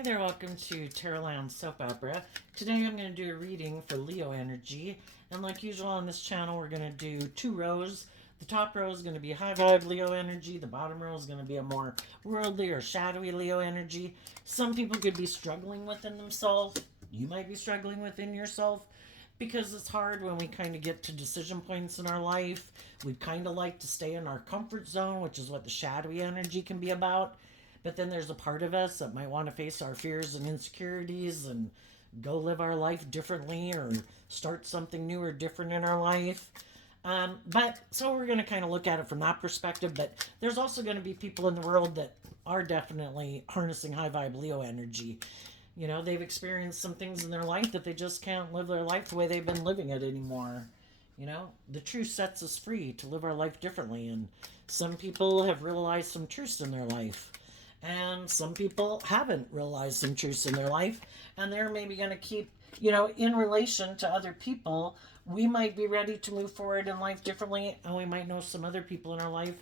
Hi there, welcome to Tarotland Soap Opera. Today I'm going to do a reading for Leo energy. And like usual on this channel, we're going to do two rows. The top row is going to be high vibe Leo energy. The bottom row is going to be a more worldly or shadowy Leo energy. Some people could be struggling within themselves. You might be struggling within yourself because it's hard when we kind of get to decision points in our life. We kind of like to stay in our comfort zone, which is what the shadowy energy can be about. But then there's a part of us that might want to face our fears and insecurities and go live our life differently or start something new or different in our life. But so we're going to kind of look at it from that perspective. But there's also going to be people in the world that are definitely harnessing high vibe Leo energy. You know, they've experienced some things in their life that they just can't live their life the way they've been living it anymore. You know, the truth sets us free to live our life differently. And some people have realized some truths in their life. And some people haven't realized some truths in their life, and they're maybe going to keep, in relation to other people. We might be ready to move forward in life differently, and we might know some other people in our life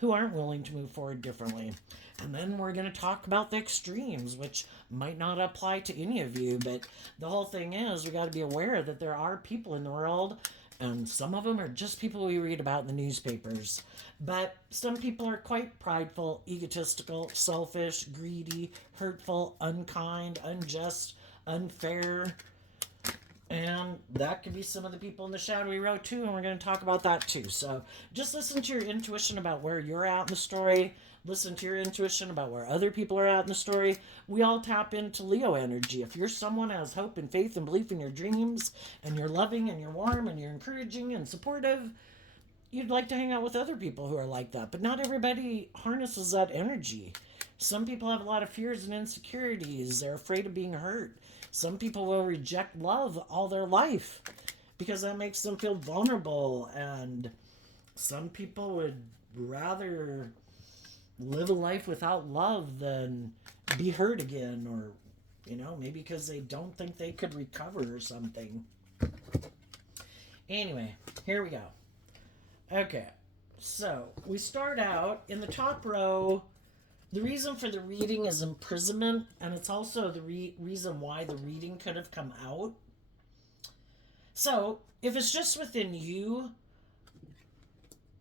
who aren't willing to move forward differently. And then we're going to talk about the extremes, which might not apply to any of you, but the whole thing is we got to be aware that there are people in the world, and some of them are just people we read about in the newspapers. But some people are quite prideful, egotistical, selfish, greedy, hurtful, unkind, unjust, unfair. And that could be some of the people in the shadowy row too, and we're going to talk about that too. So just listen to your intuition about where you're at in the story. Listen to your intuition about where other people are at in the story. We all tap into Leo energy. If you're someone who has hope and faith and belief in your dreams, and you're loving and you're warm and you're encouraging and supportive, you'd like to hang out with other people who are like that. But not everybody harnesses that energy. Some people have a lot of fears and insecurities. They're afraid of being hurt. Some people will reject love all their life because that makes them feel vulnerable. And some people would rather live a life without love than be hurt again, or, maybe because they don't think they could recover or something. Anyway, here we go. Okay, so we start out in the top row. The reason for the reading is imprisonment, and it's also the reason why the reading could have come out. So, if it's just within you,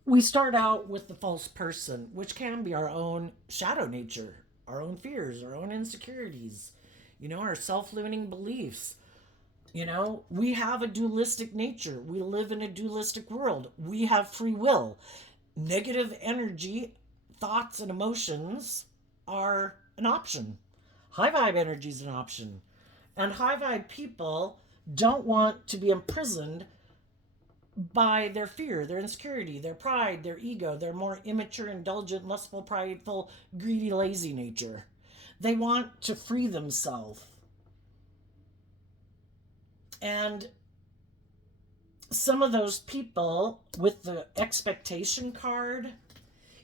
we start out with the false person, which can be our own shadow nature, our own fears, our own insecurities, our self-limiting beliefs. We have a dualistic nature. We live in a dualistic world. We have free will. Negative energy, thoughts, and emotions are an option. High vibe energy is an option. And high vibe people don't want to be imprisoned by their fear, their insecurity, their pride, their ego, their more immature, indulgent, lustful, prideful, greedy, lazy nature. They want to free themselves. And some of those people with the expectation card,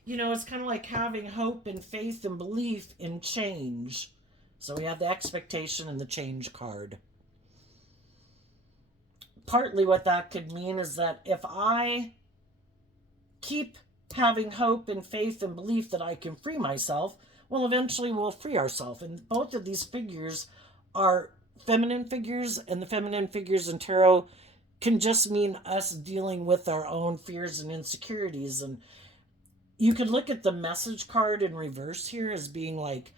it's kind of like having hope and faith and belief in change. So we have the expectation and the change card. Partly what that could mean is that if I keep having hope and faith and belief that I can free myself, well, eventually we'll free ourselves. And both of these figures are feminine figures, and the feminine figures in tarot can just mean us dealing with our own fears and insecurities. And you could look at the message card in reverse here as being like,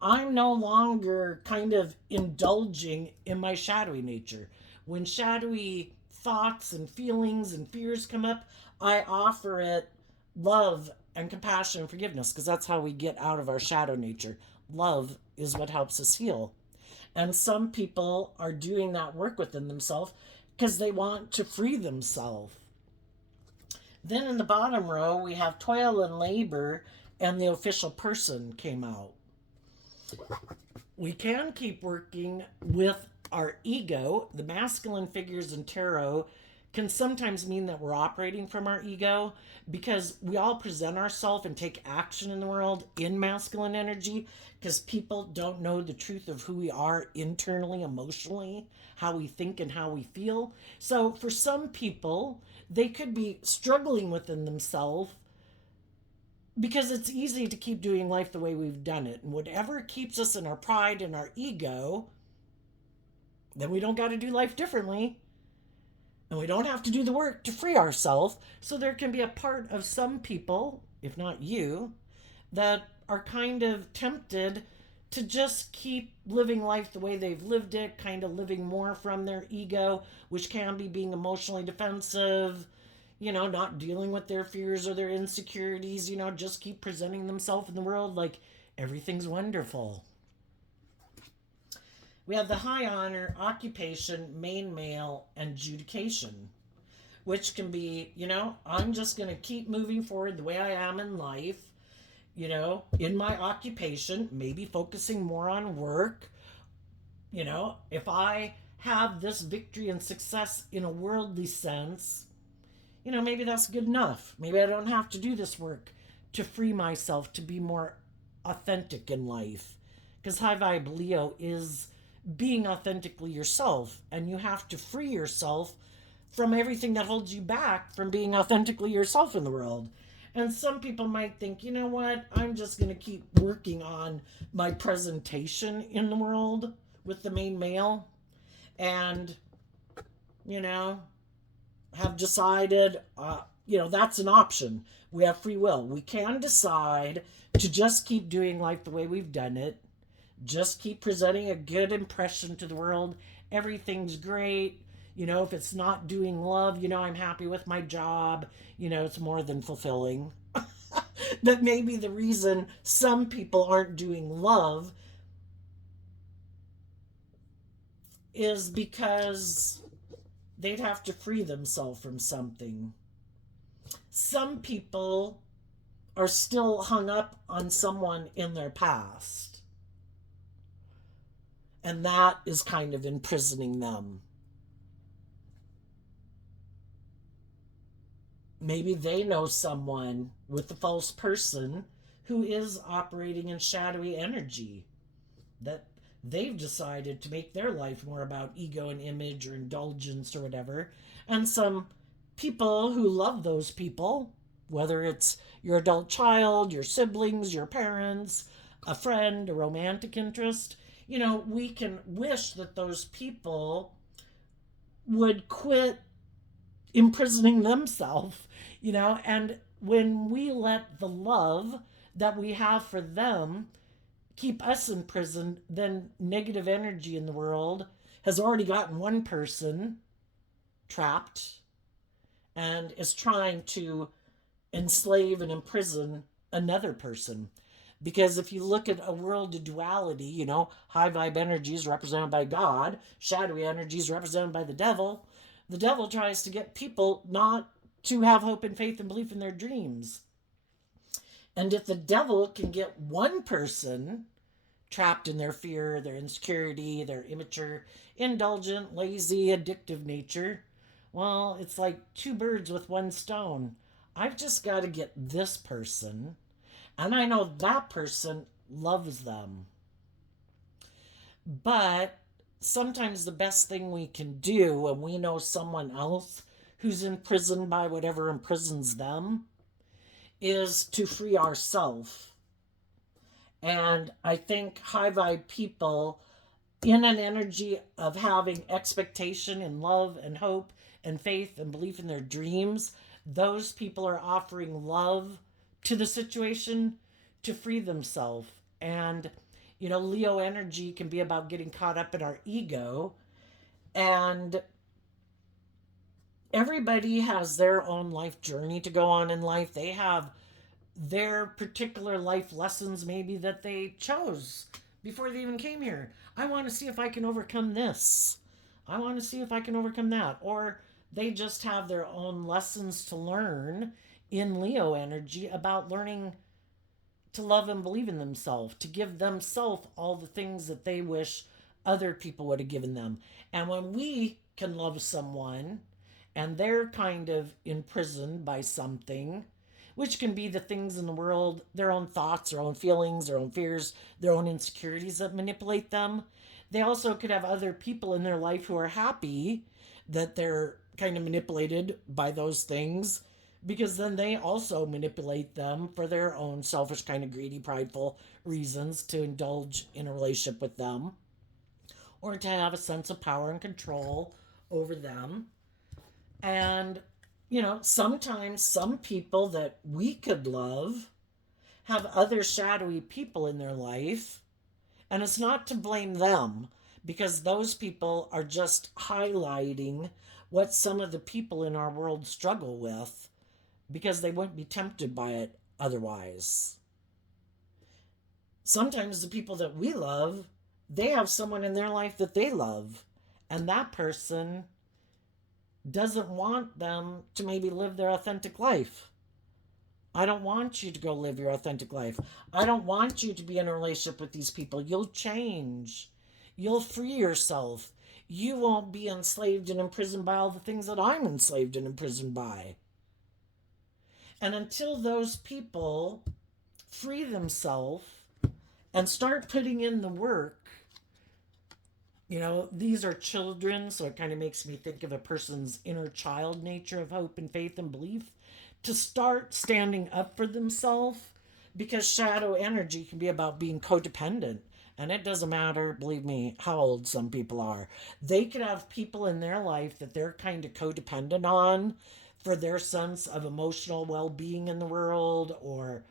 I'm no longer kind of indulging in my shadowy nature. When shadowy thoughts and feelings and fears come up, I offer it love and compassion and forgiveness, because that's how we get out of our shadow nature. Love is what helps us heal. And some people are doing that work within themselves because they want to free themselves. Then in the bottom row, we have toil and labor, and the official person came out. We can keep working with our ego. The masculine figures in tarot can sometimes mean that we're operating from our ego, because we all present ourselves and take action in the world in masculine energy, because people don't know the truth of who we are internally, emotionally, how we think and how we feel. So for some people, they could be struggling within themselves because it's easy to keep doing life the way we've done it. And whatever keeps us in our pride and our ego, then we don't got to do life differently. And we don't have to do the work to free ourselves. So there can be a part of some people, if not you, that are kind of tempted to just keep living life the way they've lived it, kind of living more from their ego, which can be being emotionally defensive, not dealing with their fears or their insecurities, just keep presenting themselves in the world like everything's wonderful. We have the high honor, occupation, main male, and adjudication, which can be, I'm just going to keep moving forward the way I am in life, in my occupation, maybe focusing more on work. If I have this victory and success in a worldly sense, maybe that's good enough. Maybe I don't have to do this work to free myself to be more authentic in life. Because high vibe Leo is being authentically yourself, and you have to free yourself from everything that holds you back from being authentically yourself in the world. And some people might think, you know what, I'm just going to keep working on my presentation in the world with the main male, and, you know, have decided, that's an option. We have free will. We can decide to just keep doing life the way we've done it, just keep presenting a good impression to the world. Everything's great. If it's not doing love, I'm happy with my job. It's more than fulfilling. That may be the reason some people aren't doing love, is because they'd have to free themselves from something. Some people are still hung up on someone in their past, and that is kind of imprisoning them. Maybe they know someone with the false person who is operating in shadowy energy, that they've decided to make their life more about ego and image or indulgence or whatever. And some people who love those people, whether it's your adult child, your siblings, your parents, a friend, a romantic interest, we can wish that those people would quit imprisoning themselves, and when we let the love that we have for them keep us imprisoned, then negative energy in the world has already gotten one person trapped and is trying to enslave and imprison another person. Because if you look at a world of duality, high vibe energy is represented by God, shadowy energy is represented by the devil. The devil tries to get people not to have hope and faith and belief in their dreams. And if the devil can get one person trapped in their fear, their insecurity, their immature, indulgent, lazy, addictive nature, well, it's like two birds with one stone. I've just got to get this person, and I know that person loves them. But sometimes the best thing we can do when we know someone else who's imprisoned by whatever imprisons them is to free ourselves. And I think high vibe people, in an energy of having expectation and love and hope and faith and belief in their dreams, those people are offering love to the situation to free themselves. And Leo energy can be about getting caught up in our ego, and everybody has their own life journey to go on in life. They have their particular life lessons, maybe, that they chose before they even came here. I want to see if I can overcome this. I want to see if I can overcome that. Or they just have their own lessons to learn in Leo energy about learning to love and believe in themselves, to give themselves all the things that they wish other people would have given them. And when we can love someone and they're kind of imprisoned by something, which can be the things in the world, their own thoughts, their own feelings, their own fears, their own insecurities that manipulate them. They also could have other people in their life who are happy that they're kind of manipulated by those things, because then they also manipulate them for their own selfish, kind of greedy, prideful reasons to indulge in a relationship with them or to have a sense of power and control over them. And, sometimes some people that we could love have other shadowy people in their life. And it's not to blame them because those people are just highlighting what some of the people in our world struggle with because they wouldn't be tempted by it otherwise. Sometimes the people that we love, they have someone in their life that they love, and that person doesn't want them to maybe live their authentic life. I don't want you to go live your authentic life. I don't want you to be in a relationship with these people. You'll change. You'll free yourself. You won't be enslaved and imprisoned by all the things that I'm enslaved and imprisoned by. And until those people free themselves and start putting in the work, these are children, so it kind of makes me think of a person's inner child nature of hope and faith and belief to start standing up for themselves, because shadow energy can be about being codependent. And it doesn't matter, believe me, how old some people are. They could have people in their life that they're kind of codependent on for their sense of emotional well being in the world, or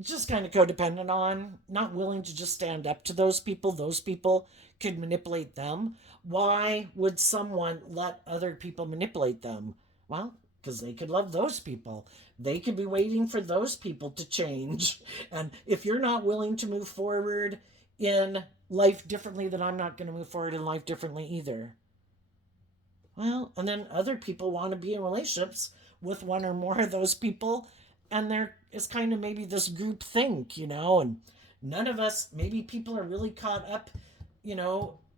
just kind of codependent on, not willing to just stand up to those people. Those people could manipulate them. Why would someone let other people manipulate them? Well, because they could love those people. They could be waiting for those people to change. And if you're not willing to move forward in life differently, then I'm not going to move forward in life differently either. Well, and then other people want to be in relationships with one or more of those people, and there is kind of maybe this group think, and none of us, maybe people are really caught up,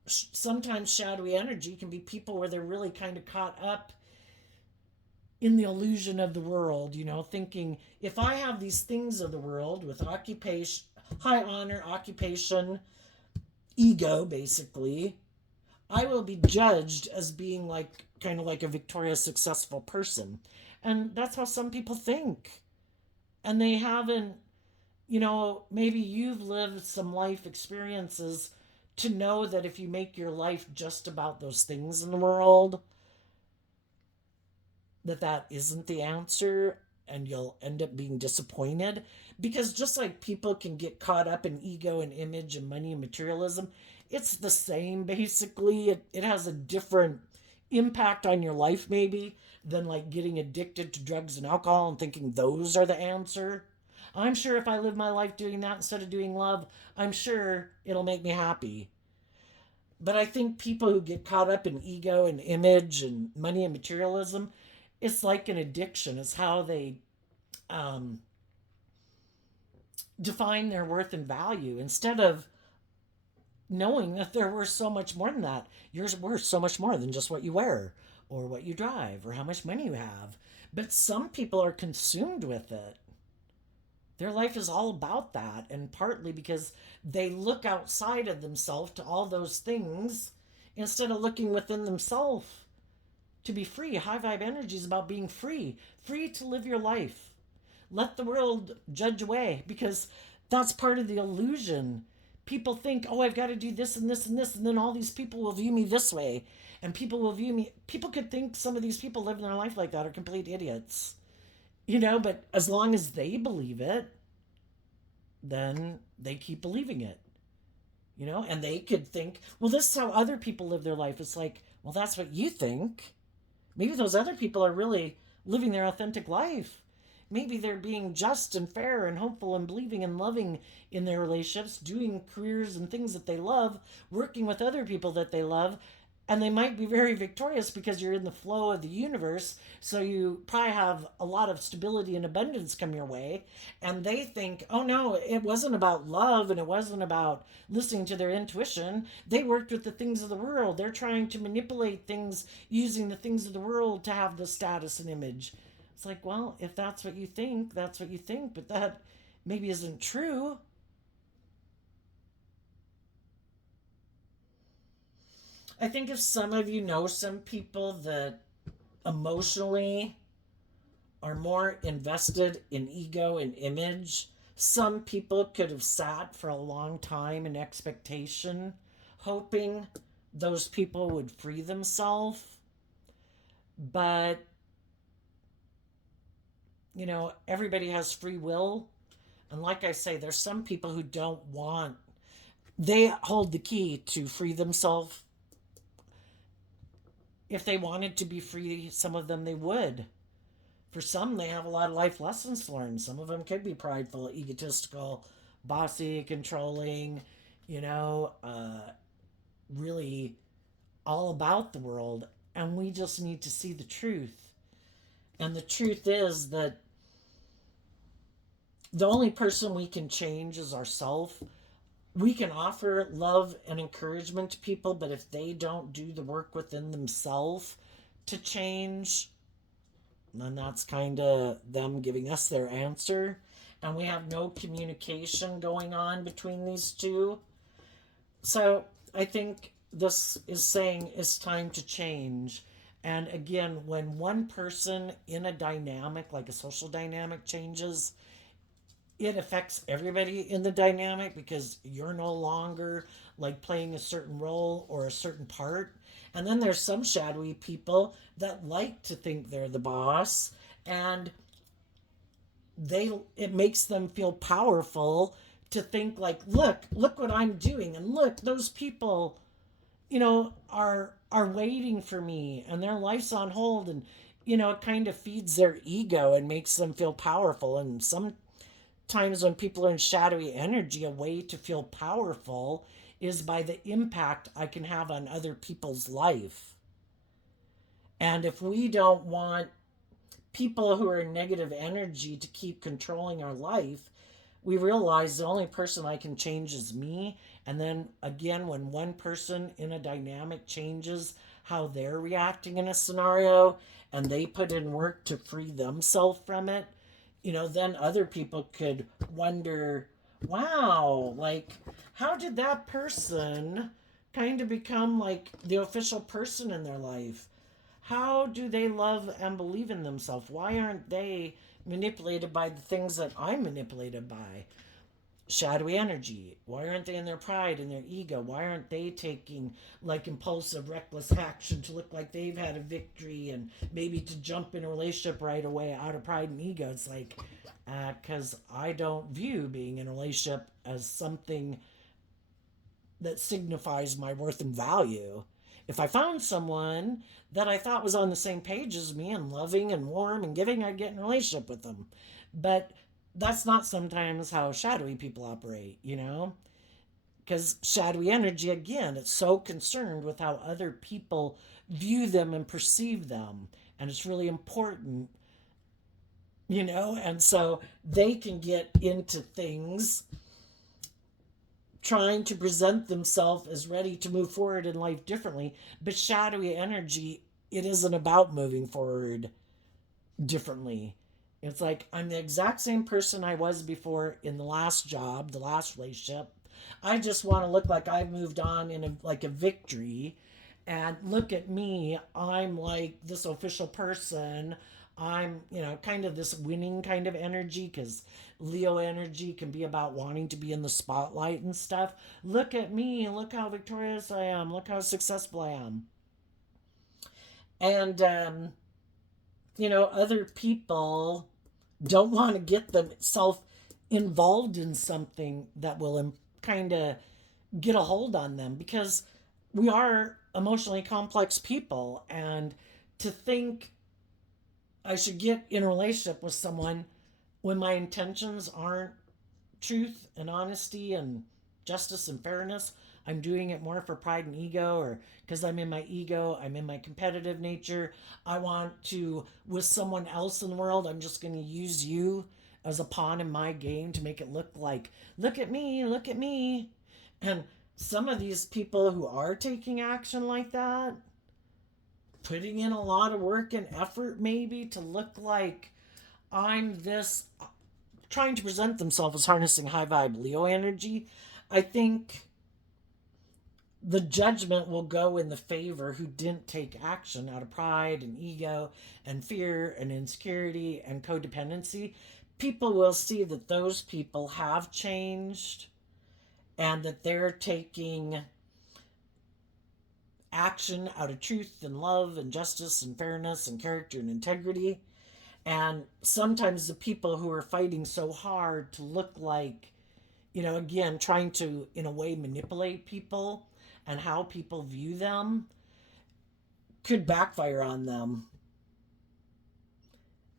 sometimes shadowy energy can be people where they're really kind of caught up in the illusion of the world, thinking if I have these things of the world with occupation, high honor, occupation, ego, basically, I will be judged as being like kind of like a victorious, successful person. And that's how some people think. And they haven't, maybe you've lived some life experiences to know that if you make your life just about those things in the world, that isn't the answer, and you'll end up being disappointed. Because just like people can get caught up in ego and image and money and materialism, it's the same basically. It has a different impact on your life maybe than like getting addicted to drugs and alcohol and thinking those are the answer. I'm sure if I live my life doing that instead of doing love, I'm sure it'll make me happy. But I think people who get caught up in ego and image and money and materialism, it's like an addiction. It's how they um, define their worth and value instead of knowing that they're worth so much more than that. You're worth so much more than just what you wear or what you drive or how much money you have. But some people are consumed with it. Their life is all about that, and partly because they look outside of themselves to all those things instead of looking within themselves to be free. High vibe energy is about being free, free to live your life. Let the world judge away, because that's part of the illusion. People think, oh, I've got to do this and this and this, and then all these people will view me this way, and people will view me. People could think some of these people living their life like that are complete idiots. But as long as they believe it, then they keep believing it. And they could think, well, this is how other people live their life. It's like, well, that's what you think. Maybe those other people are really living their authentic life. Maybe they're being just and fair and hopeful and believing and loving in their relationships, doing careers and things that they love, working with other people that they love, and they might be very victorious because you're in the flow of the universe, so you probably have a lot of stability and abundance come your way, and they think, oh no, it wasn't about love and it wasn't about listening to their intuition. They worked with the things of the world. They're trying to manipulate things using the things of the world to have the status and image. It's like, well, if that's what you think, that's what you think, but that maybe isn't true. I think if some of you know some people that emotionally are more invested in ego and image, some people could have sat for a long time in expectation, hoping those people would free themselves. But, everybody has free will. And like I say, there's some people who don't want, they hold the key to free themselves. If they wanted to be free, some of them they would. For some, they have a lot of life lessons to learn. Some of them could be prideful, egotistical, bossy, controlling, you know, uh, really all about the world. And we just need to see the truth. And the truth is that the only person we can change is ourselves. We can offer love and encouragement to people, but if they don't do the work within themselves to change, then that's kind of them giving us their answer. And we have no communication going on between these two. So I think this is saying it's time to change. And again, when one person in a dynamic, like a social dynamic, changes, it affects everybody in the dynamic because you're no longer like playing a certain role or a certain part. And then there's some shadowy people that like to think they're the boss, and they it makes them feel powerful to think like, look what I'm doing, and look, those people, are waiting for me and their life's on hold, and it kind of feeds their ego and makes them feel powerful. And sometimes when people are in shadowy energy, a way to feel powerful is by the impact I can have on other people's life. And if we don't want people who are in negative energy to keep controlling our life, we realize the only person I can change is me. And then again, when one person in a dynamic changes how they're reacting in a scenario and they put in work to free themselves from it, then other people could wonder, wow, like, how did that person kind of become like the official person in their life? How do they love and believe in themselves? Why aren't they manipulated by the things that I'm manipulated by? Shadowy energy. Why aren't they in their pride and their ego? Why aren't they taking like impulsive, reckless action to look like they've had a victory and maybe to jump in a relationship right away out of pride and ego? It's like, because I don't view being in a relationship as something that signifies my worth and value. If I found someone that I thought was on the same page as me and loving and warm and giving, I'd get in a relationship with them. But that's not sometimes how shadowy people operate. Because shadowy energy, again, it's so concerned with how other people view them and perceive them. And it's really important. And so they can get into things trying to present themselves as ready to move forward in life differently. But shadowy energy, it isn't about moving forward differently. It's like I'm the exact same person I was before in the last job, the last relationship. I just want to look like I've moved on in like a victory. And look at me, I'm like this official person. I'm, kind of this winning kind of energy because Leo energy can be about wanting to be in the spotlight and stuff. Look at me, look how victorious I am, look how successful I am. And, other people don't want to get themselves involved in something that will kind of get a hold on them because we are emotionally complex people. And to think I should get in a relationship with someone when my intentions aren't truth and honesty and justice and fairness, I'm doing it more for pride and ego, or because I'm in my ego, I'm in my competitive nature. I want to, with someone else in the world, I'm just going to use you as a pawn in my game to make it look like, look at me, look at me. And some of these people who are taking action like that, putting in a lot of work and effort maybe to look like I'm this, trying to present themselves as harnessing high vibe Leo energy. I think the judgment will go in the favor who didn't take action out of pride and ego and fear and insecurity and codependency. People will see that those people have changed and that they're taking action out of truth and love and justice and fairness and character and integrity. And sometimes the people who are fighting so hard to look like, again, trying to, in a way, manipulate people and how people view them could backfire on them.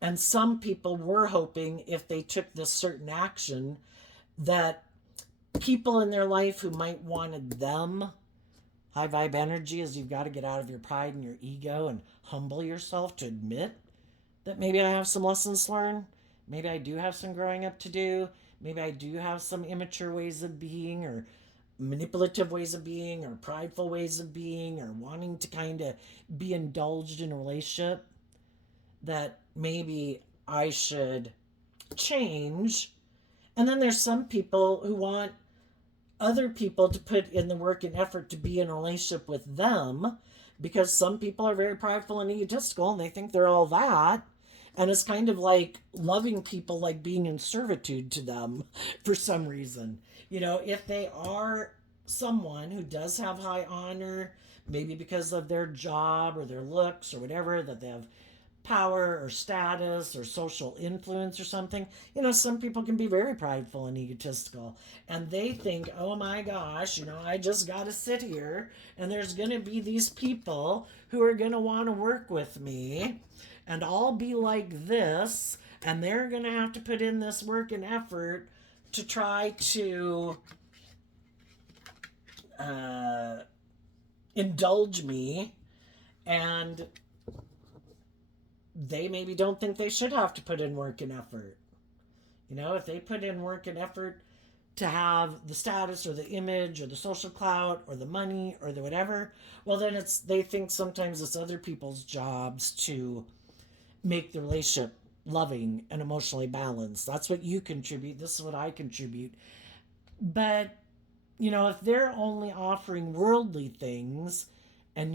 And some people were hoping if they took this certain action that people in their life who might wanted them high vibe energy is you've got to get out of your pride and your ego and humble yourself to admit that maybe I have some lessons to learn. Maybe I do have some growing up to do. Maybe I do have some immature ways of being or manipulative ways of being or prideful ways of being or wanting to kind of be indulged in a relationship that maybe I should change. And then there's some people who want other people to put in the work and effort to be in a relationship with them because some people are very prideful and egotistical and they think they're all that. And it's kind of like loving people like being in servitude to them for some reason. If they are someone who does have high honor, maybe because of their job or their looks or whatever, that they have power or status or social influence or something. Some people can be very prideful and egotistical and they think, oh my gosh, I just got to sit here and there's going to be these people who are going to want to work with me and I'll be like this and they're going to have to put in this work and effort to try to indulge me, and they maybe don't think they should have to put in work and effort. If they put in work and effort to have the status or the image or the social clout or the money or the whatever, well then they think sometimes it's other people's jobs to make the relationship loving and emotionally balanced. That's what you contribute. This is what I contribute. But if they're only offering worldly things and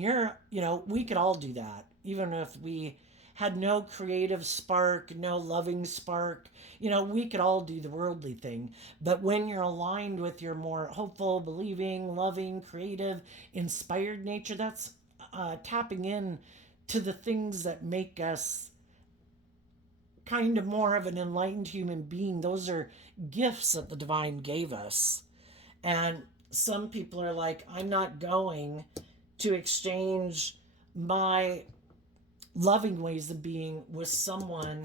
we could all do that, even if we had no creative spark, no loving spark, we could all do the worldly thing. But when you're aligned with your more hopeful, believing, loving, creative, inspired nature, that's tapping in to the things that make us kind of more of an enlightened human being. Those are gifts that the divine gave us. And some people are like, I'm not going to exchange my loving ways of being with someone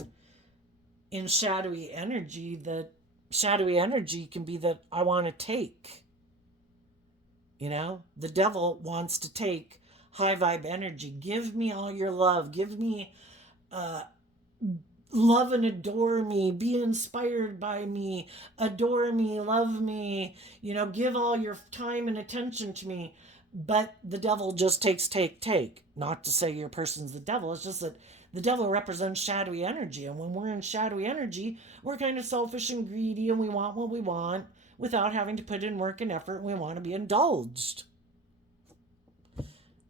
in shadowy energy. That shadowy energy can be that I want to take. The devil wants to take high vibe energy. Give me all your love. Give me love and adore me, be inspired by me, adore me, love me, give all your time and attention to me. But the devil just takes, take. Not to say your person's the devil, it's just that the devil represents shadowy energy. And when we're in shadowy energy, we're kind of selfish and greedy and we want what we want without having to put in work and effort, and we want to be indulged.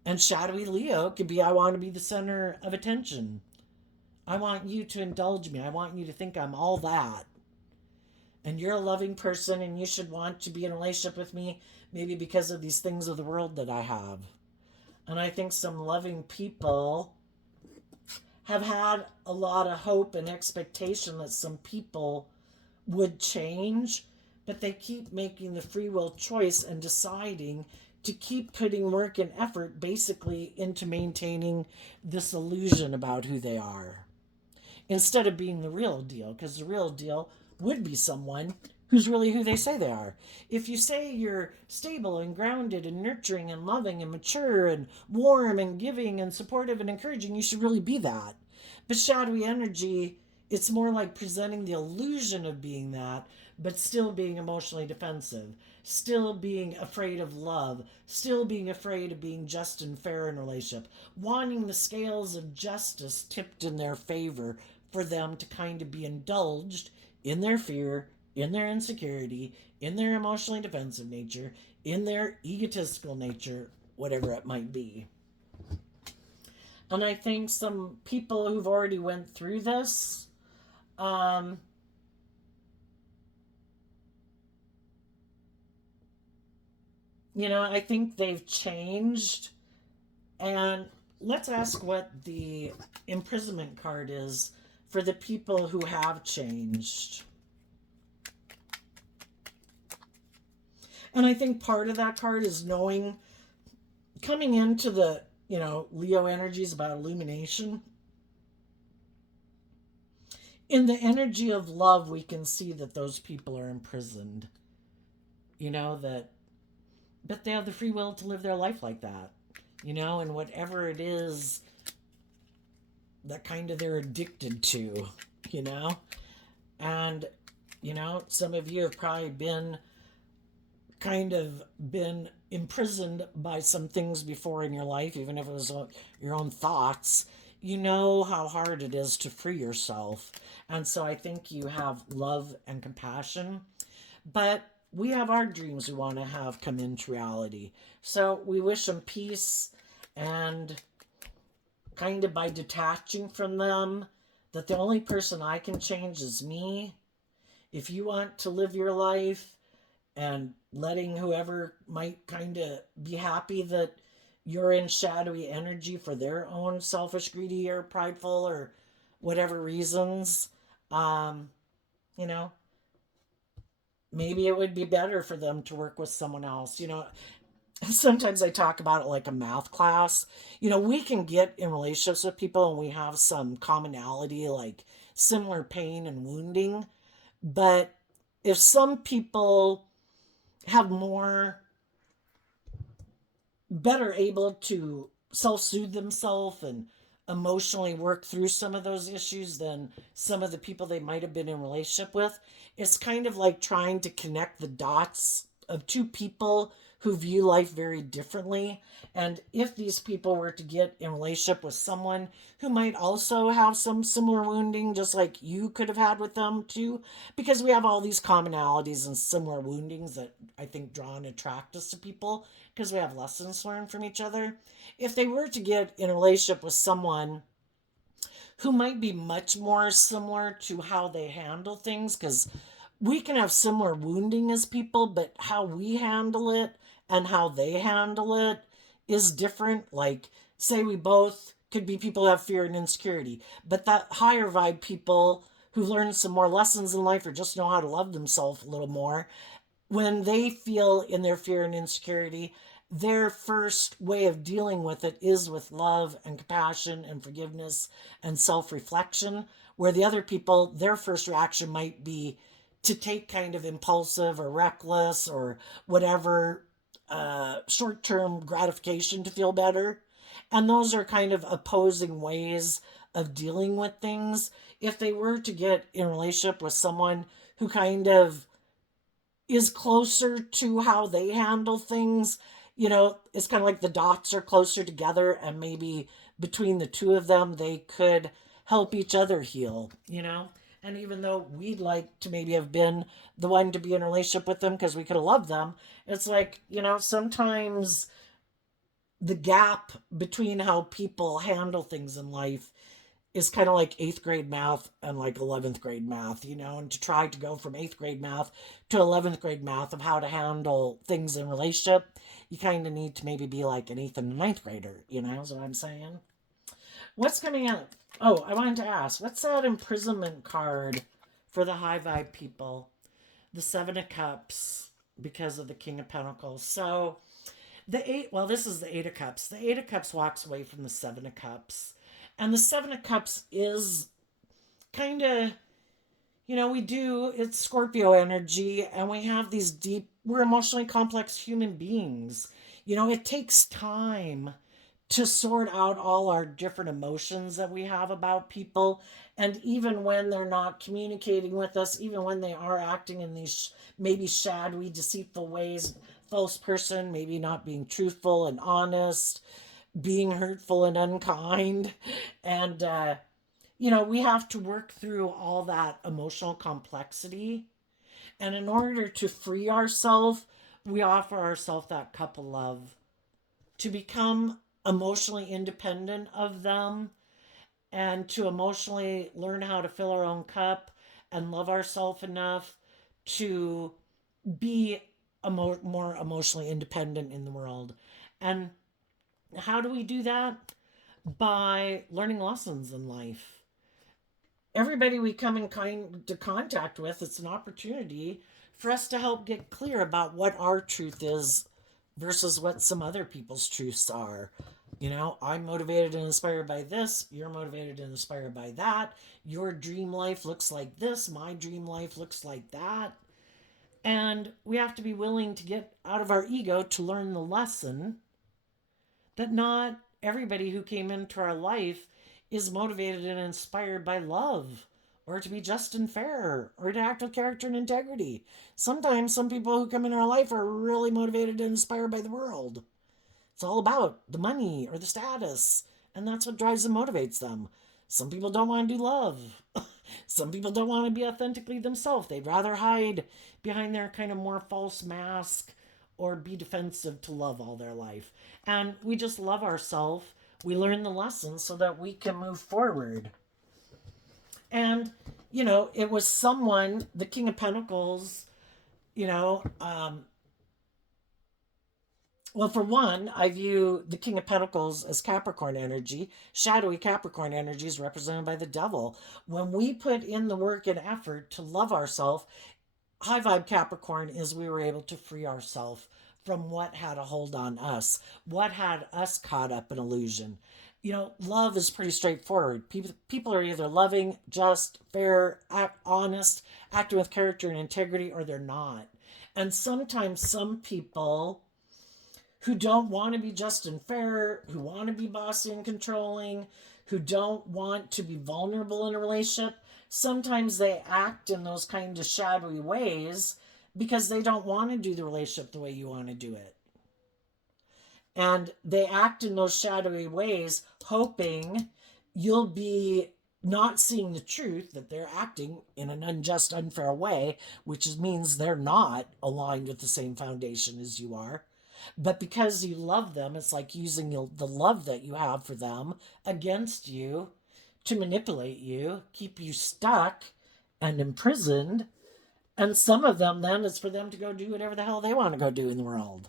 And shadowy Leo could be, I want to be the center of attention. I want you to indulge me. I want you to think I'm all that. And you're a loving person and you should want to be in a relationship with me, maybe because of these things of the world that I have. And I think some loving people have had a lot of hope and expectation that some people would change, but they keep making the free will choice and deciding to keep putting work and effort basically into maintaining this illusion about who they are, instead of being the real deal, because the real deal would be someone who's really who they say they are. If you say you're stable and grounded and nurturing and loving and mature and warm and giving and supportive and encouraging, you should really be that. But shadowy energy, it's more like presenting the illusion of being that, but still being emotionally defensive, still being afraid of love, still being afraid of being just and fair in a relationship, wanting the scales of justice tipped in their favor for them to kind of be indulged in their fear, in their insecurity, in their emotionally defensive nature, in their egotistical nature, whatever it might be. And I think some people who've already went through this, um, I think they've changed. And let's ask what the imprisonment card is for the people who have changed. And I think part of that card is knowing, coming into the, Leo energies about illumination. In the energy of love, we can see that those people are imprisoned. That, but they have the free will to live their life like that, and whatever it is that kind of they're addicted to, you know? And, some of you have probably been imprisoned by some things before in your life, even if it was your own thoughts. You know how hard it is to free yourself. And so I think you have love and compassion. But we have our dreams we want to have come into reality. So we wish them peace, and kind of by detaching from them, that the only person I can change is me. If you want to live your life and letting whoever might kind of be happy that you're in shadowy energy for their own selfish, greedy, or prideful, or whatever reasons, um, you know, maybe it would be better for them to work with someone else. Sometimes I talk about it like a math class. We can get in relationships with people and we have some commonality, like similar pain and wounding. But if some people have more, better able to self-soothe themselves and emotionally work through some of those issues than some of the people they might have been in relationship with, it's kind of like trying to connect the dots of two people who view life very differently. And if these people were to get in relationship with someone who might also have some similar wounding, just like you could have had with them too, because we have all these commonalities and similar woundings that I think draw and attract us to people, because we have lessons learned from each other. If they were to get in a relationship with someone who might be much more similar to how they handle things, because we can have similar wounding as people, but how we handle it and how they handle it is different. Like, say we both could be people who have fear and insecurity, but that higher vibe people who learn some more lessons in life or just know how to love themselves a little more, when they feel in their fear and insecurity, their first way of dealing with it is with love and compassion and forgiveness and self reflection. Where the other people, their first reaction might be to take kind of impulsive or reckless or whatever, short term gratification to feel better. And those are kind of opposing ways of dealing with things. If they were to get in a relationship with someone who kind of is closer to how they handle things, it's kind of like the dots are closer together, and maybe between the two of them, they could help each other heal. And even though we'd like to maybe have been the one to be in a relationship with them because we could have loved them, it's like, sometimes the gap between how people handle things in life is kind of like eighth grade math and like 11th grade math, and to try to go from eighth grade math to 11th grade math of how to handle things in relationship, you kind of need to maybe be like an eighth and ninth grader, is what I'm saying. What's coming up? Oh, I wanted to ask, what's that imprisonment card for the high vibe people? The Seven of Cups, because of the King of Pentacles. So this is the Eight of Cups. The Eight of Cups walks away from the Seven of Cups. And the Seven of Cups is kind of, it's Scorpio energy, and we have these we're emotionally complex human beings. It takes time to sort out all our different emotions that we have about people. And even when they're not communicating with us, even when they are acting in these maybe shadowy, deceitful ways, false person, maybe not being truthful and honest, being hurtful and unkind. And, we have to work through all that emotional complexity. And in order to free ourselves, we offer ourselves that cup of love to become emotionally independent of them and to emotionally learn how to fill our own cup and love ourselves enough to be more emotionally independent in the world. And how do we do that? By learning lessons in life. Everybody we come in contact with, it's an opportunity for us to help get clear about what our truth is versus what some other people's truths are. You know, I'm motivated and inspired by this. You're motivated and inspired by that. Your dream life looks like this. My dream life looks like that. And we have to be willing to get out of our ego to learn the lesson that not everybody who came into our life is motivated and inspired by love or to be just and fair or to act with character and integrity. Sometimes some people who come in our life are really motivated and inspired by the world. It's all about the money or the status, and that's what drives and motivates them. Some people don't want to do love. Some people don't want to be authentically themselves. They'd rather hide behind their kind of more false mask or be defensive to love all their life. And we just love ourselves. We learn the lessons so that we can move forward. And, you know, it was someone, the King of Pentacles, you know, well, for one, I view the King of Pentacles as Capricorn energy. Shadowy Capricorn energy is represented by the devil. When we put in the work and effort to love ourselves, high vibe Capricorn is we were able to free ourselves from what had a hold on us, what had us caught up in illusion. You know, love is pretty straightforward. People are either loving, just, fair, honest, acting with character and integrity, or they're not. And sometimes some people who don't want to be just and fair, who want to be bossy and controlling, who don't want to be vulnerable in a relationship, sometimes they act in those kind of shadowy ways because they don't want to do the relationship the way you want to do it. And they act in those shadowy ways, hoping you'll be not seeing the truth that they're acting in an unjust, unfair way, which means they're not aligned with the same foundation as you are. But because you love them, it's like using the love that you have for them against you to manipulate you, keep you stuck and imprisoned. And some of them, then, it's for them to go do whatever the hell they want to go do in the world.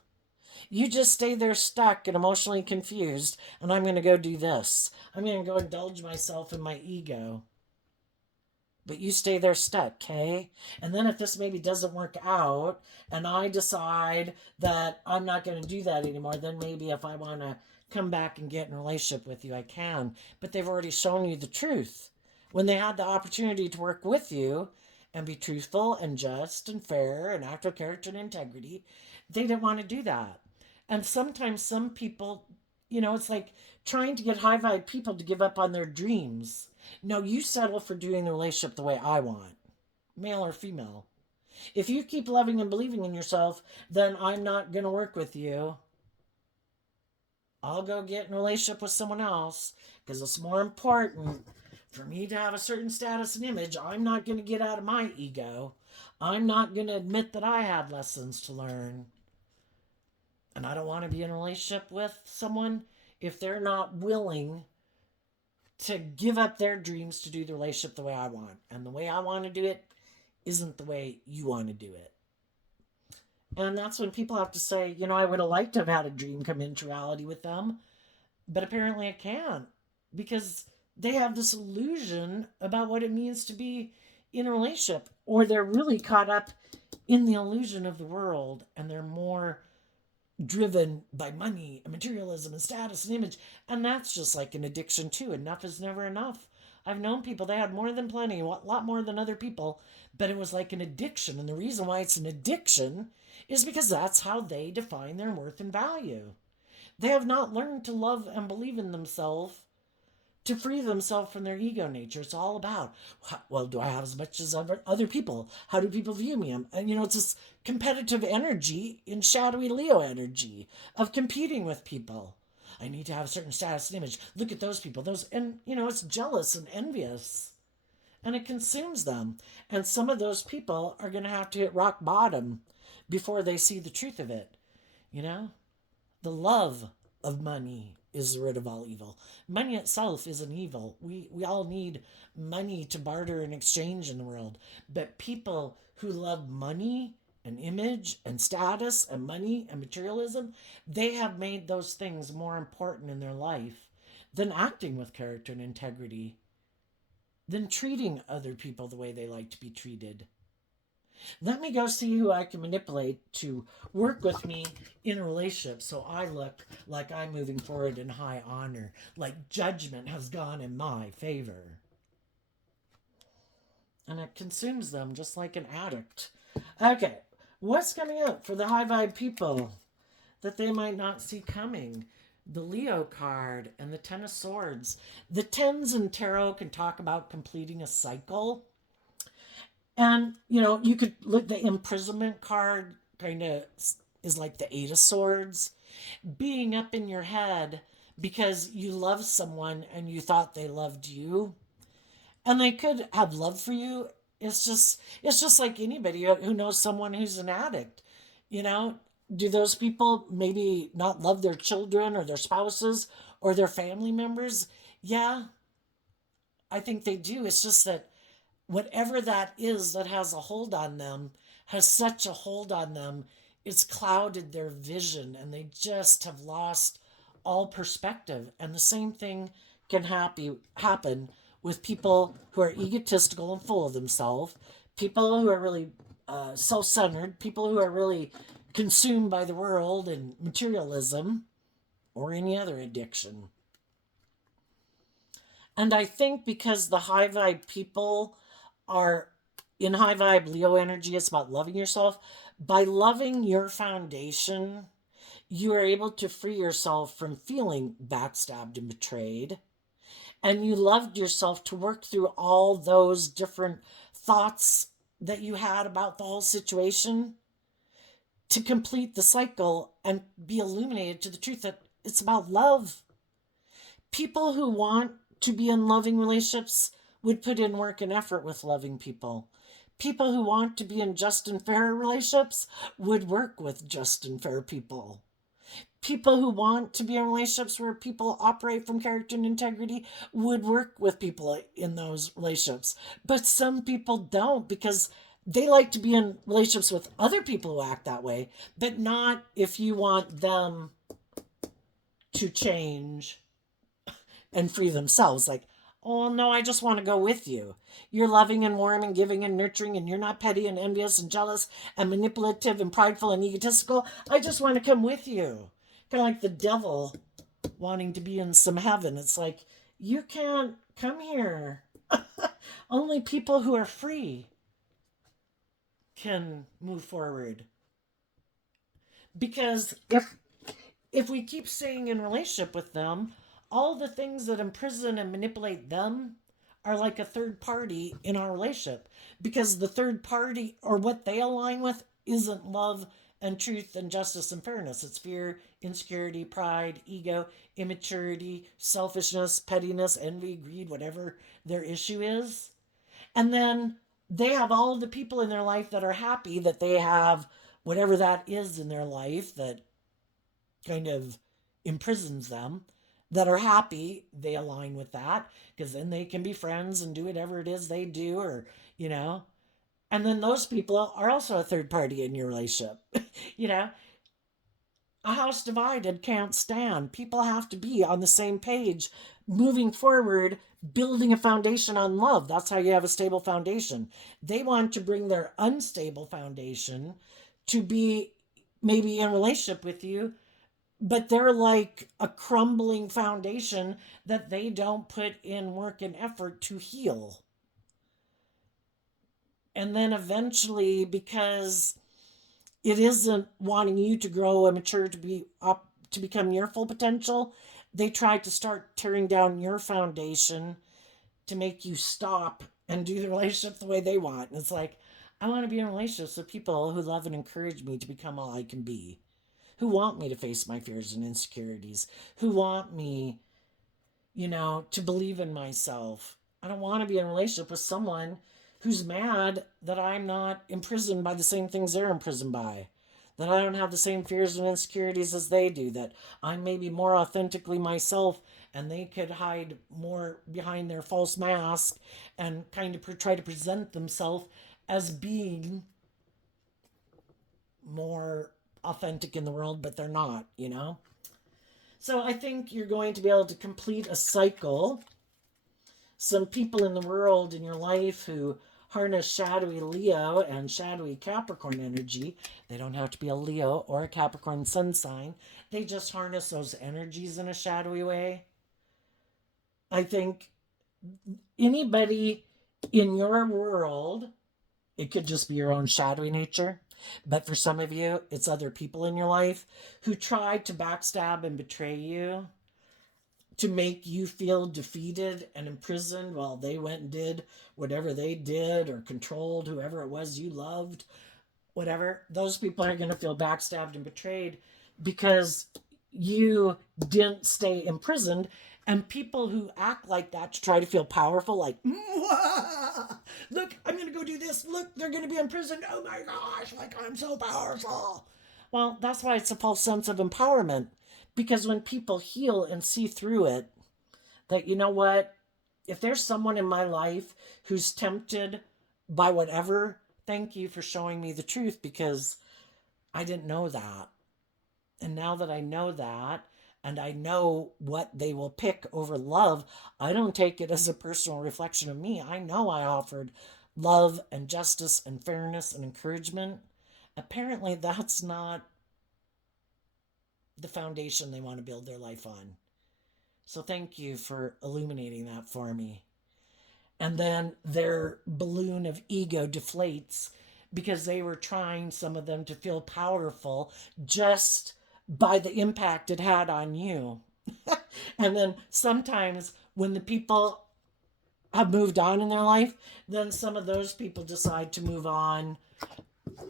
You just stay there stuck and emotionally confused, and I'm going to go do this. I'm going to go indulge myself in my ego. But you stay there stuck, okay? And then if this maybe doesn't work out and I decide that I'm not going to do that anymore, then maybe if I want to come back and get in a relationship with you, I can. But they've already shown you the truth. When they had the opportunity to work with you and be truthful and just and fair and act with character and integrity, they didn't want to do that. And sometimes some people, you know, it's like trying to get high vibe people to give up on their dreams. No, you settle for doing the relationship the way I want, male or female. If you keep loving and believing in yourself, then I'm not going to work with you. I'll go get in a relationship with someone else because it's more important for me to have a certain status and image. I'm not going to get out of my ego. I'm not going to admit that I had lessons to learn. And I don't want to be in a relationship with someone if they're not willing to give up their dreams to do the relationship the way I want. And the way I want to do it isn't the way you want to do it. And that's when people have to say, you know, I would have liked to have had a dream come into reality with them, but apparently I can't because they have this illusion about what it means to be in a relationship, or they're really caught up in the illusion of the world and they're more driven by money and materialism and status and image. And that's just like an addiction too. Enough is never enough. I've known people, they had more than plenty, a lot more than other people, but it was like an addiction. And the reason why it's an addiction is because that's how they define their worth and value. They have not learned to love and believe in themselves to free themselves from their ego nature. It's all about, well, do I have as much as other people? How do people view me? And, you know, it's this competitive energy in shadowy Leo energy of competing with people. I need to have a certain status and image. Look at those people. And, you know, it's jealous and envious. and it consumes them. And some of those people are going to have to hit rock bottom before they see the truth of it. You know, the love of money is the root of all evil. Money itself is an evil. We all need money to barter and exchange in the world. But people who love money and image and status and money and materialism, they have made those things more important in their life than acting with character and integrity, than treating other people the way they like to be treated. Let me go see who I can manipulate to work with me in a relationship so I look like I'm moving forward in high honor, like judgment has gone in my favor. And it consumes them just like an addict. Okay, what's coming up for the high vibe people that they might not see coming? The Leo card and the Ten of Swords. The tens in tarot can talk about completing a cycle. And, you know, you could look, the imprisonment card kind of is like the Eight of Swords. Being up in your head because you love someone and you thought they loved you. And they could have love for you. It's just like anybody who knows someone who's an addict. You know, do those people maybe not love their children or their spouses or their family members? Yeah, I think they do. It's just that whatever that is that has a hold on them has such a hold on them, it's clouded their vision and they just have lost all perspective. And the same thing can happen with people who are egotistical and full of themselves, people who are really self centered, people who are really consumed by the world and materialism or any other addiction. And I think because the high vibe people are in high vibe Leo energy, it's about loving yourself. By loving your foundation, you are able to free yourself from feeling backstabbed and betrayed. And you loved yourself to work through all those different thoughts that you had about the whole situation to complete the cycle and be illuminated to the truth that it's about love. People who want to be in loving relationships would put in work and effort with loving people. People who want to be in just and fair relationships would work with just and fair people. People who want to be in relationships where people operate from character and integrity would work with people in those relationships. But some people don't because they like to be in relationships with other people who act that way, but not if you want them to change and free themselves. Like, oh no, I just want to go with you. You're loving and warm and giving and nurturing, and you're not petty and envious and jealous and manipulative and prideful and egotistical. I just want to come with you. Kind of like the devil wanting to be in some heaven. It's like, you can't come here. Only people who are free can move forward. Because if we keep staying in relationship with them, all the things that imprison and manipulate them are like a third party in our relationship, because the third party or what they align with isn't love and truth and justice and fairness. It's fear, insecurity, pride, ego, immaturity, selfishness, pettiness, envy, greed, whatever their issue is. And then they have all of the people in their life that are happy that they have whatever that is in their life that kind of imprisons them, that are happy, they align with that because then they can be friends and do whatever it is they do, or, you know. And then those people are also a third party in your relationship. You know, a house divided can't stand. People have to be on the same page, moving forward, building a foundation on love. That's how you have a stable foundation. They want to bring their unstable foundation to be maybe in relationship with you, but they're like a crumbling foundation that they don't put in work and effort to heal. And then eventually, because it isn't wanting you to grow and mature to be up to become your full potential, they try to start tearing down your foundation to make you stop and do the relationship the way they want. And it's like, I want to be in relationships with people who love and encourage me to become all I can be, who want me to face my fears and insecurities, who want me, you know, to believe in myself. I don't want to be in a relationship with someone who's mad that I'm not imprisoned by the same things they're imprisoned by. That I don't have the same fears and insecurities as they do. That I'm maybe more authentically myself and they could hide more behind their false mask and kind of try to present themselves as being more authentic in the world, but they're not, you know? So I think you're going to be able to complete a cycle. Some people in the world in your life who harness shadowy Leo and shadowy Capricorn energy, they don't have to be a Leo or a Capricorn sun sign. They just harness those energies in a shadowy way. I think anybody in your world, it could just be your own shadowy nature. But for some of you, it's other people in your life who try to backstab and betray you to make you feel defeated and imprisoned while they went and did whatever they did or controlled whoever it was you loved, whatever. Those people are going to feel backstabbed and betrayed because you didn't stay imprisoned. And people who act like that to try to feel powerful, like, look, I'm going to go do this. Look, they're going to be imprisoned. Oh my gosh, like I'm so powerful. Well, that's why it's a false sense of empowerment. Because when people heal and see through it, that, you know what, if there's someone in my life who's tempted by whatever, thank you for showing me the truth because I didn't know that. And now that I know that, and I know what they will pick over love, I don't take it as a personal reflection of me. I know I offered love and justice and fairness and encouragement. Apparently, that's not the foundation they want to build their life on. So thank you for illuminating that for me. And then their balloon of ego deflates because they were trying, some of them, to feel powerful just by the impact it had on you. And then sometimes when the people have moved on in their life, then some of those people decide to move on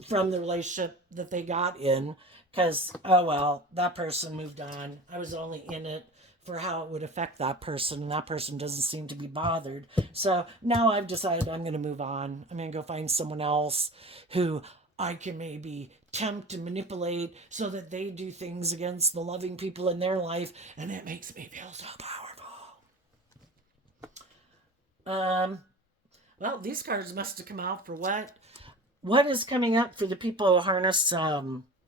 from the relationship that they got in because, oh well, that person moved on. I was only in it for how it would affect that person, and that person doesn't seem to be bothered. So now I've decided I'm going to move on. I'm going to go find someone else who I can maybe tempt and manipulate so that they do things against the loving people in their life, and it makes me feel so powerful. Well, these cards must have come out for what? What is coming up for the people who harness?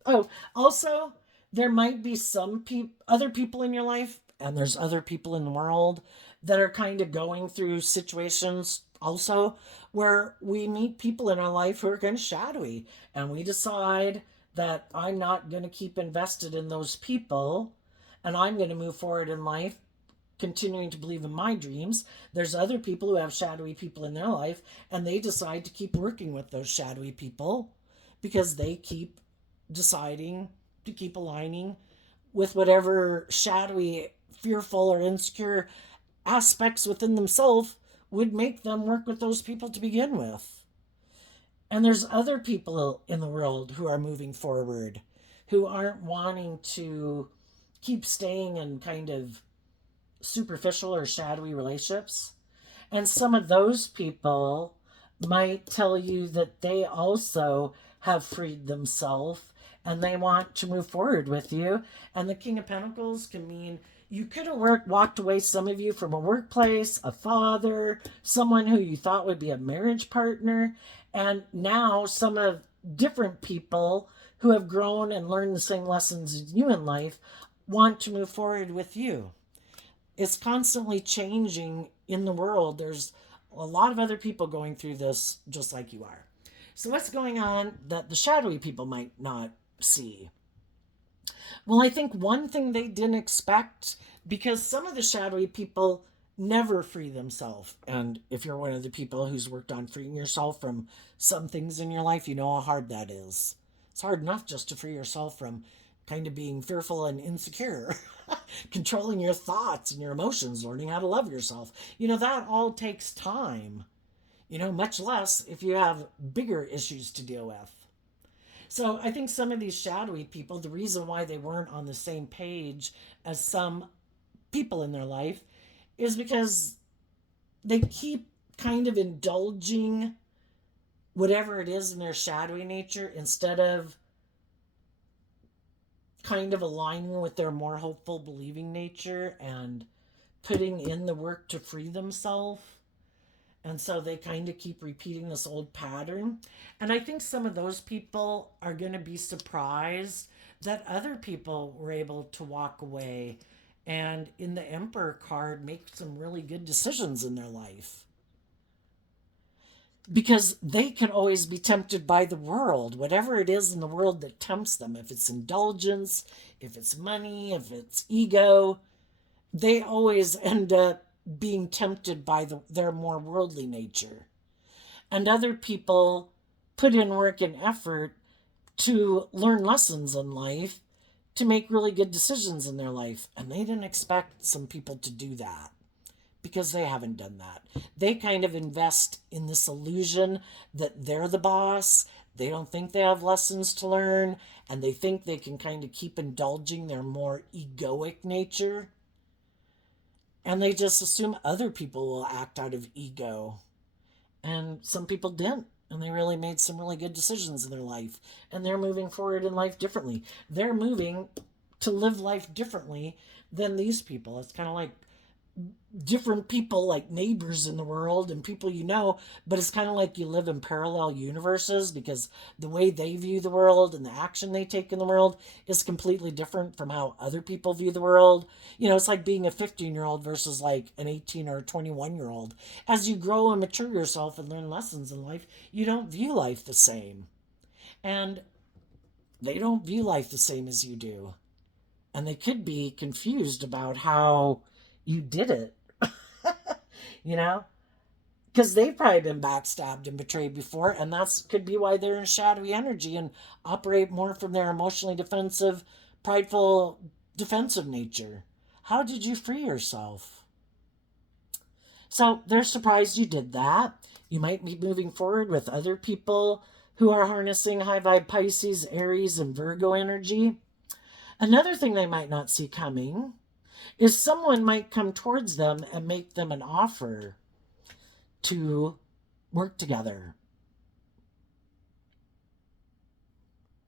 Oh, also, there might be some other people in your life, and there's other people in the world that are kind of going through situations also where we meet people in our life who are kind of shadowy, and we decide that I'm not going to keep invested in those people, and I'm going to move forward in life continuing to believe in my dreams. There's other people who have shadowy people in their life and they decide to keep working with those shadowy people because they keep deciding to keep aligning with whatever shadowy, fearful, or insecure aspects within themselves would make them work with those people to begin with. And there's other people in the world who are moving forward, who aren't wanting to keep staying in kind of superficial or shadowy relationships. And some of those people might tell you that they also have freed themselves and they want to move forward with you. And the King of Pentacles can mean you could have walked away, some of you, from a workplace, a father, someone who you thought would be a marriage partner. And now some of different people who have grown and learned the same lessons as you in life want to move forward with you. It's constantly changing in the world. There's a lot of other people going through this just like you are. So what's going on that the shadowy people might not see? Well, I think one thing they didn't expect, because some of the shadowy people never free themselves. And if you're one of the people who's worked on freeing yourself from some things in your life, you know how hard that is. It's hard enough just to free yourself from kind of being fearful and insecure, controlling your thoughts and your emotions, learning how to love yourself. You know, that all takes time, you know, much less if you have bigger issues to deal with. So I think some of these shadowy people, the reason why they weren't on the same page as some people in their life is because they keep kind of indulging whatever it is in their shadowy nature instead of kind of aligning with their more hopeful believing nature and putting in the work to free themselves. And so they kind of keep repeating this old pattern. And I think some of those people are going to be surprised that other people were able to walk away and in the Emperor card make some really good decisions in their life. Because they can always be tempted by the world, whatever it is in the world that tempts them. If it's indulgence, if it's money, if it's ego, they always end up being tempted by their more worldly nature. And other people put in work and effort to learn lessons in life to make really good decisions in their life. And they didn't expect some people to do that because they haven't done that. They kind of invest in this illusion that they're the boss. They don't think they have lessons to learn, and they think they can kind of keep indulging their more egoic nature. And they just assume other people will act out of ego. And some people didn't. And they really made some really good decisions in their life. And they're moving forward in life differently. They're moving to live life differently than these people. It's kind of like different people, like neighbors in the world and people you know, but it's kind of like you live in parallel universes because the way they view the world and the action they take in the world is completely different from how other people view the world. You know, it's like being a 15-year-old versus like an 18 or 21-year-old. As you grow and mature yourself and learn lessons in life, you don't view life the same. And they don't view life the same as you do. And they could be confused about how you did it, you know? Because they've probably been backstabbed and betrayed before, and that's could be why they're in shadowy energy and operate more from their emotionally defensive, prideful, defensive nature. How did you free yourself? So they're surprised you did that. You might be moving forward with other people who are harnessing high vibe Pisces, Aries, and Virgo energy. Another thing they might not see coming is someone might come towards them and make them an offer to work together.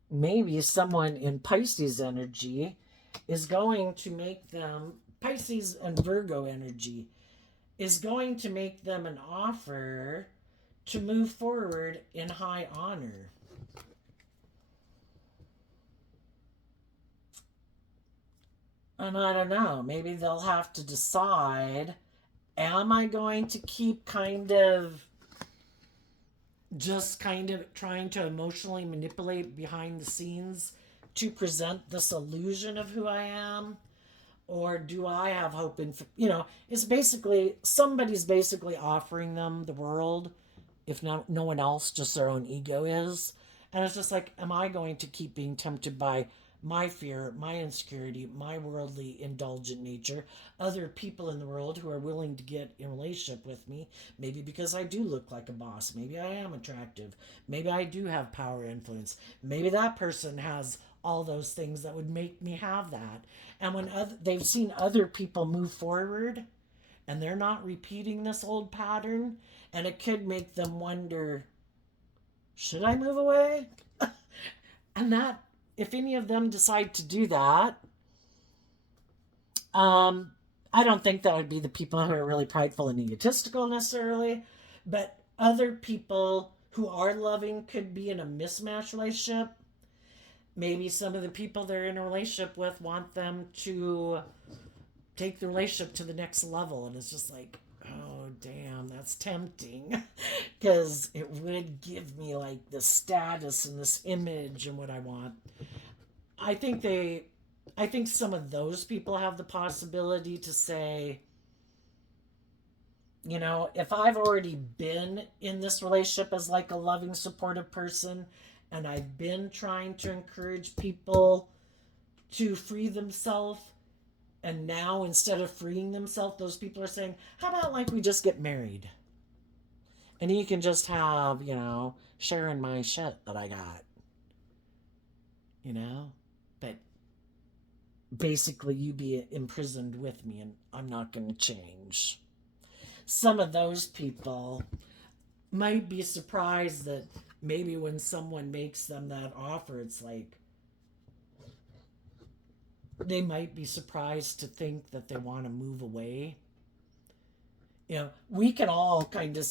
Maybe someone in Pisces energy is going to make them, Pisces and Virgo energy, is going to make them an offer to move forward in high honor. And I don't know, maybe they'll have to decide, am I going to keep kind of just kind of trying to emotionally manipulate behind the scenes to present this illusion of who I am? Or do I have hope in, it's basically, somebody's basically offering them the world, if not no one else, just their own ego is. And it's just like, am I going to keep being tempted by my fear, my insecurity, my worldly indulgent nature, other people in the world who are willing to get in relationship with me, maybe because I do look like a boss, maybe I am attractive, maybe I do have power influence, maybe that person has all those things that would make me have that. And when they've seen other people move forward and they're not repeating this old pattern, and it could make them wonder, should I move away? And that, if any of them decide to do that, I don't think that would be the people who are really prideful and egotistical necessarily, but other people who are loving could be in a mismatched relationship. Maybe some of the people they're in a relationship with want them to take the relationship to the next level, and it's just like, oh damn, that's tempting because it would give me like this status and this image and what I want. I think I think some of those people have the possibility to say, if I've already been in this relationship as like a loving, supportive person, and I've been trying to encourage people to free themselves, and now instead of freeing themselves, those people are saying, how about like we just get married? And you can just have, sharing my shit that I got, you know? But basically, you be imprisoned with me and I'm not going to change. some of those people might be surprised that maybe when someone makes them that offer, it's like they might be surprised to think that they want to move away. We can all kind of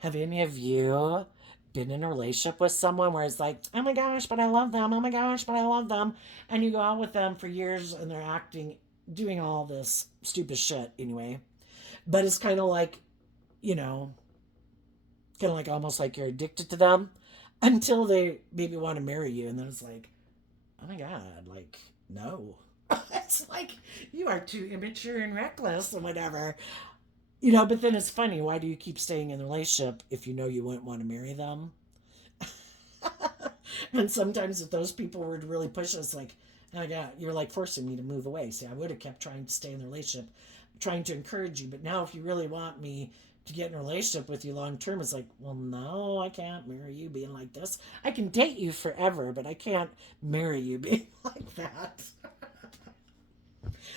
have any of you been in a relationship with someone where it's like, oh my gosh, but I love them. Oh my gosh, but I love them. And you go out with them for years and they're doing all this stupid shit anyway. But it's kind of like, you know, kind of like almost like you're addicted to them until they maybe want to marry you. And then it's like, oh my God, like, no. It's like you are too immature and reckless and whatever. But then it's funny. Why do you keep staying in the relationship if you know you wouldn't want to marry them? And sometimes if those people were to really push us, like, oh my God, you're like forcing me to move away. See, I would have kept trying to stay in the relationship, trying to encourage you. But now if you really want me to get in a relationship with you long term, it's like, well, no, I can't marry you being like this. I can date you forever, but I can't marry you being like that.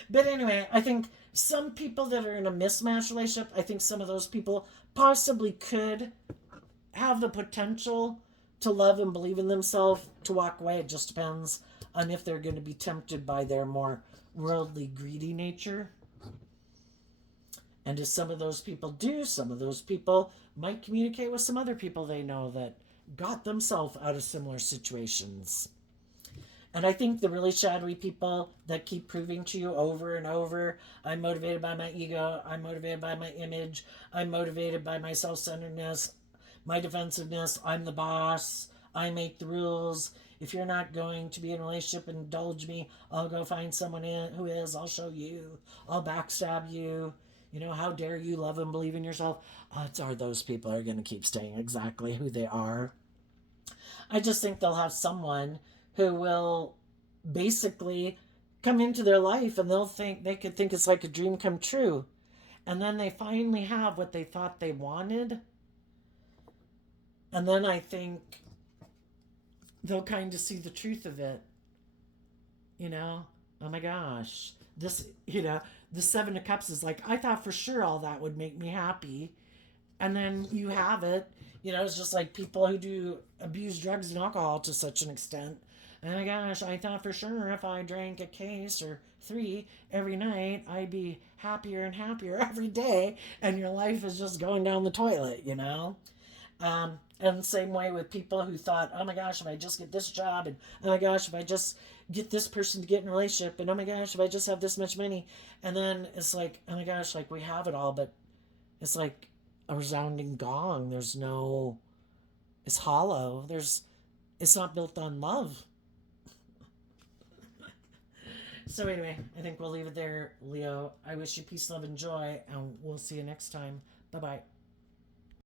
But anyway, I think some people that are in a mismatched relationship, I think some of those people possibly could have the potential to love and believe in themselves to walk away. It just depends on if they're going to be tempted by their more worldly, greedy nature. And if some of those people do, some of those people might communicate with some other people they know that got themselves out of similar situations. And I think the really shadowy people that keep proving to you over and over, I'm motivated by my ego, I'm motivated by my image, I'm motivated by my self centeredness, my defensiveness, I'm the boss, I make the rules. If you're not going to be in a relationship and indulge me, I'll go find someone who is, I'll show you, I'll backstab you. How dare you love and believe in yourself? Odds are those people are going to keep staying exactly who they are. I just think they'll have someone who will basically come into their life and they could think it's like a dream come true. And then they finally have what they thought they wanted. And then I think they'll kind of see the truth of it. Oh my gosh. The Seven of Cups is like, I thought for sure all that would make me happy. And then you have it. It's just like people who do abuse drugs and alcohol to such an extent. Oh my gosh, I thought for sure if I drank a case or 3 every night, I'd be happier and happier every day. And your life is just going down the toilet. And same way with people who thought, oh my gosh, if I just get this job, and oh my gosh, if I just get this person to get in a relationship, and oh my gosh, if I just have this much money. And then it's like, oh my gosh, like we have it all, but it's like a resounding gong. It's hollow. It's not built on love. So anyway, I think we'll leave it there, Leo. I wish you peace, love, and joy, and we'll see you next time. Bye-bye.